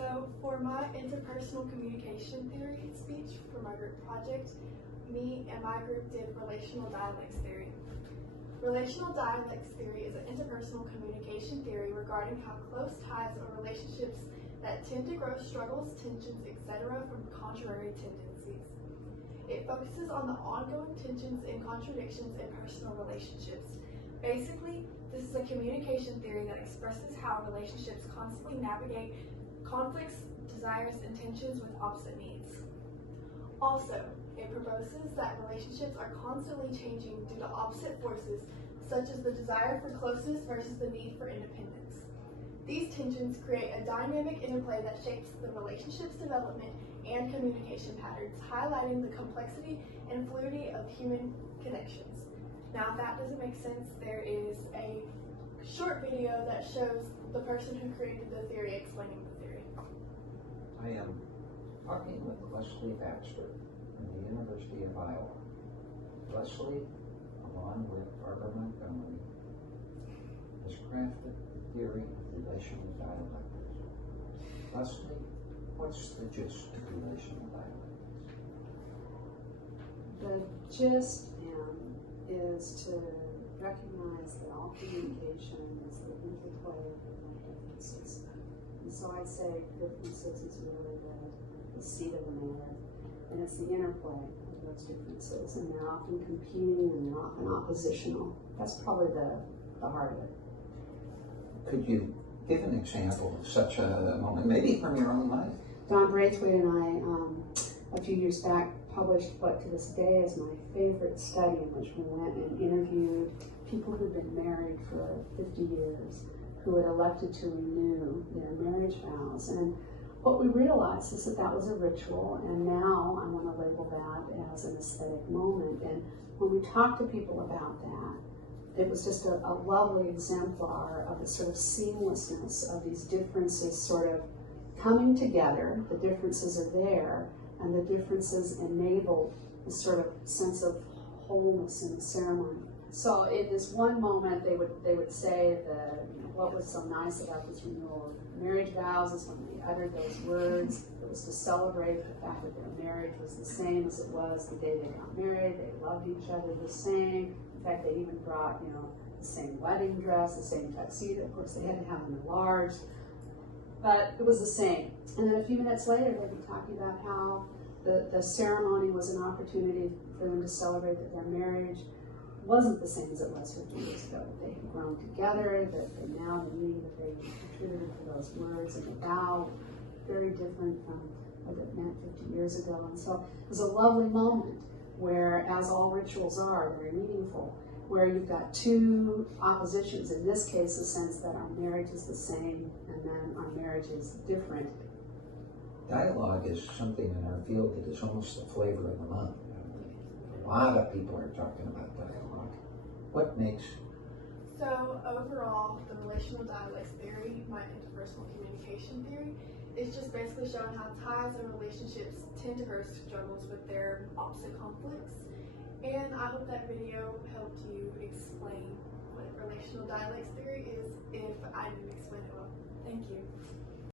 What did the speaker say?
So for my interpersonal communication theory speech for my group project, me and my group did relational dialects theory. Relational dialects theory is an interpersonal communication theory regarding how close ties or relationships that tend to grow struggles, tensions, etc. from contrary tendencies. It focuses on the ongoing tensions and contradictions in personal relationships. Basically, this is a communication theory that expresses how relationships constantly navigate conflicts, desires, and tensions with opposite needs. Also, it proposes that relationships are constantly changing due to opposite forces, such as the desire for closeness versus the need for independence. These tensions create a dynamic interplay that shapes the relationship's development and communication patterns, highlighting the complexity and fluidity of human connections. Now, if that doesn't make sense, there is a short video that shows the person who created the theory explaining the theory. I am talking with Leslie Baxter from the University of Iowa. Leslie, along with Barbara Montgomery, has crafted the theory of relational dialectics. Leslie, what's the gist of relational dialectics? The gist, is to recognize that all communication is the interplay of differences. And so I'd say differences is really the seat of the matter. And it's the interplay of those differences. And they're often competing and they're often oppositional. That's probably the heart of it. Could you give an example of such a moment, maybe from your own life? Don Braithwaite and I, a few years back, published what to this day is my favorite study, in which we went and interviewed people who'd been married for 50 years, who had elected to renew their marriage vows. And what we realized is that that was a ritual, and now I want to label that as an aesthetic moment. And when we talked to people about that, it was just a lovely exemplar of the sort of seamlessness of these differences sort of coming together. The differences are there, and the differences enable a sort of sense of wholeness in the ceremony. So in this one moment, they would say that, what was so nice about this renewal of marriage vows is when they uttered those words, it was to celebrate the fact that their marriage was the same as it was the day they got married. They loved each other the same. In fact, they even brought, the same wedding dress, the same tuxedo. Of course, they had to have them enlarged, but it was the same. And then a few minutes later, they'd be talking about how the ceremony was an opportunity for them to celebrate that their marriage wasn't the same as it was 50 years ago. That they had grown together, that they now knew that they contributed to those words and the vow, very different from what it meant 50 years ago. And so it was a lovely moment where, as all rituals are, very meaningful, where you've got two oppositions. In this case, the sense that our marriage is the same and then our marriage is different. Dialogue is something in our field that is almost the flavor of the month. A lot of people are talking about dialogue. What makes? So overall, the relational dialects theory, my interpersonal communication theory, is just basically showing how ties and relationships tend to grow struggles with their opposite conflicts. And I hope that video helped you explain what relational dialects theory is if I didn't explain it well. Thank you.